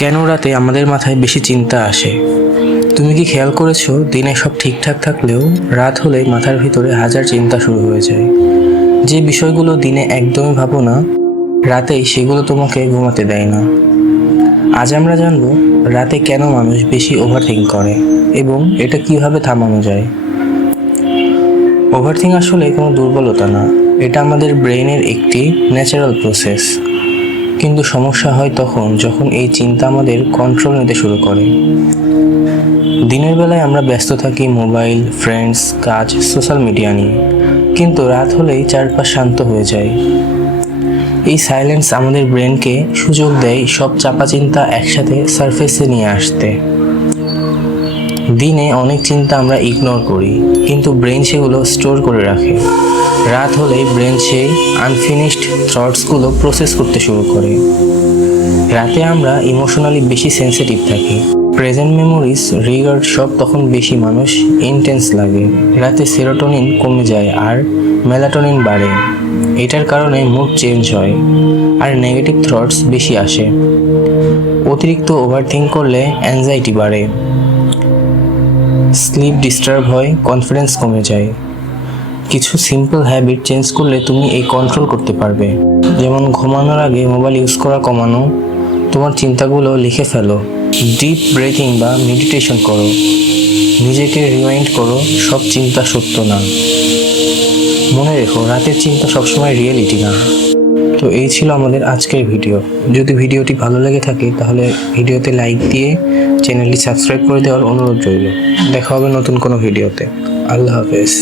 কেন রাতে আমাদের মাথায় বেশি চিন্তা আসে? তুমি কি খেয়াল করেছো, দিনে সব ঠিকঠাক থাকলেও রাত হলে মাথার ভিতরে হাজার চিন্তা শুরু হয়ে যায়। যে বিষয়গুলো দিনে একদমই ভাবো না, রাতেই সেগুলো তোমাকে ঘুমাতে দেয় না। আজ আমরা জানবো রাতে কেন মানুষ বেশি ওভারথিঙ্ক করে এবং এটা কিভাবে থামানো যায়। ওভারথিঙ্ক আসলে কোনো দুর্বলতা না, এটা আমাদের ব্রেইনের একটি ন্যাচারাল প্রসেস। কিন্তু সমস্যা হয় তখন যখন এই চিন্তা আমাদের কন্ট্রোল নিতে শুরু করে। দিনের বেলায় আমরা ব্যস্ত থাকি মোবাইল, ফ্রেন্ডস, কাজ, সোশ্যাল মিডিয়া নিয়ে, কিন্তু রাত হলেই চারপাশ শান্ত হয়ে যায়। এই সাইলেন্স আমাদের ব্রেনকে সুযোগ দেয় সব চাপা চিন্তা একসাথে সারফেসে নিয়ে আসতে। দিনে অনেক চিন্তা আমরা ইগনোর করি, কিন্তু ব্রেন সেগুলো স্টোর করে রাখে। রাত হলেই ব্রেন সেই আনফিনিশড থটসগুলো প্রসেস করতে শুরু করে। রাতে আমরা ইমোশনালি বেশি সেন্সিটিভ থাকি। প্রেজেন্ট মেমোরিজ, রিগার্ড সব তখন বেশি মানুষ ইন্টেন্স লাগে। রাতে সেরোটোনিন কমে যায় আর মেলাটোনিন বাড়ে। এটার কারণে মুড চেঞ্জ হয় আর নেগেটিভ থটস বেশি আসে। অতিরিক্ত ওভারথিঙ্ক করলে অ্যাংজাইটি বাড়ে, স্লিপ ডিস্টার্ব হয়, কনফিডেন্স কমে যায়। কিছু সিম্পল হ্যাবিট চেঞ্জ করলে তুমি এই কন্ট্রোল করতে পারবে। যেমন ঘুমানোর আগে মোবাইল ইউজ করা কমানো, তোমার চিন্তাগুলো লিখে ফেলো, ডিপ ব্রেথিং বা মেডিটেশন করো, নিজেকে রিমাইন্ড করো সব চিন্তা সত্য না। মনে রেখো, রাতের চিন্তা সবসময় রিয়েলিটি না। তো এই ছিল আমাদের আজকের ভিডিও। যদি ভিডিওটি ভালো লেগে থাকে তাহলে ভিডিওতে লাইক দিয়ে চ্যানেলটি সাবস্ক্রাইব করে দেওয়ার অনুরোধ রইল। দেখা হবে নতুন কোনো ভিডিওতে। আল্লাহ হাফেজ।